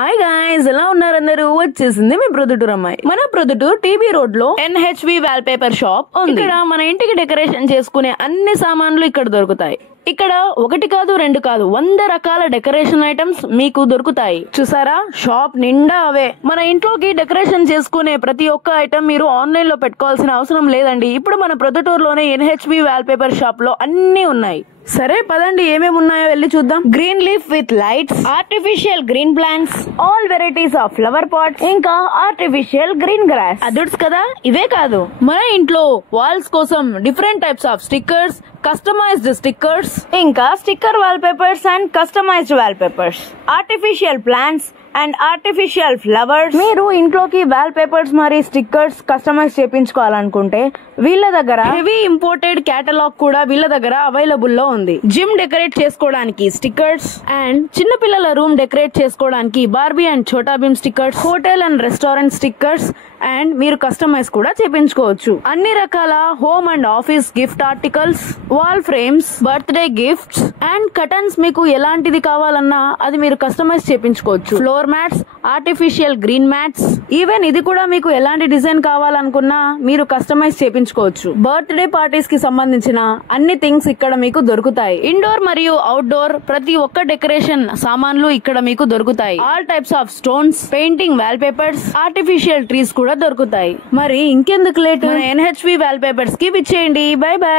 Hi guys, ఎలా ఉన్నారు అందరూ? వచ్చేసింది మీ ప్రొద్దుటూరు అమ్మాయి. మన ప్రొద్దుటూరు టీబీ రోడ్ లో NHV వాల్ పేపర్ షాప్ ఉంది. ఇక్కడ మన ఇంటికి డెకరేషన్ చేసుకునే అన్ని సామాన్లు ఇక్కడ దొరుకుతాయి. ఇక్కడ ఒకటి కాదు, రెండు కాదు, 100 రకాల డెకరేషన్ ఐటమ్స్ మీకు దొరుకుతాయి. చూసారా, షాప్ నిండా అవే. మన ఇంట్లోకి డెకరేషన్ చేసుకునే ప్రతి ఒక్క ఐటమ్ మీరు ఆన్లైన్ లో పెట్టుకోవాల్సిన అవసరం లేదండి. ఇప్పుడు మన ప్రొద్దుటూరులోనే NHV వాల్ పేపర్ షాప్ లో అన్ని ఉన్నాయి. సరే పదండి, ఏమేమి ఉన్నాయో వెళ్ళి చూద్దాం. Green leaf with lights, artificial green plants, all varieties of flower pots, ఇంకా ఆర్టిఫిషియల్ గ్రీన్ గ్రాస్. అదుడ్స్ కదా, ఇవే కాదు, మన ఇంట్లో వాల్స్ కోసం different types of stickers, customized stickers, ఇంకా sticker wall papers and customized wall papers, artificial plants and artificial flowers. మీరు ఇంట్లోకి వాల్ పేపర్స్ మరి స్టిక్కర్స్ కస్టమైజ్ చేయించుకోవాలనుకుంటే వీళ్ళ దగ్గర హెవీ ఇంపోర్టెడ్ కేటలాగ్ కూడా వీళ్ళ దగ్గర అవైలబుల్ లో ఉంది. జిమ్ డెకరేట్ చేసుకోవడానికి స్టిక్కర్స్, అండ్ చిన్న పిల్లల రూమ్ డెకరేట్ చేసుకోవడానికి Barbie and Chhota Bheem stickers, hotel and restaurant stickers, and మీరు కస్టమైజ్ కూడా చేయించుకోవచ్చు. అన్ని రకాల home and office gift articles, wall frames, birthday gifts and curtains, మీకు ఎలాంటిది కావాలన్నా అది మీరు కస్టమైజ్ చేయించుకోవచ్చు. Floor mats, artificial green mats, even ఇది కూడా మీకు ఎలాంటి డిజైన్ కావాలనుకున్నా మీరు కస్టమైజ్ చేయించుకోవచ్చు. బర్త్డే పార్టీస్ కి సంబంధించిన అన్ని థింగ్స్ ఇక్కడ మీకు దొరుకుతాయి. ఇండోర్ మరియు అవుట్డోర్ ప్రతి ఒక్క డెకరేషన్ సామాన్లు ఇక్కడ మీకు దొరుకుతాయి. All types of stones, painting wall papers, artificial trees కూడా దొరుకుతాయి. మరి ఇంకెందుకు లేట్, NHV వాల్ పేపర్స్ కి విచ్చేయండి. By by.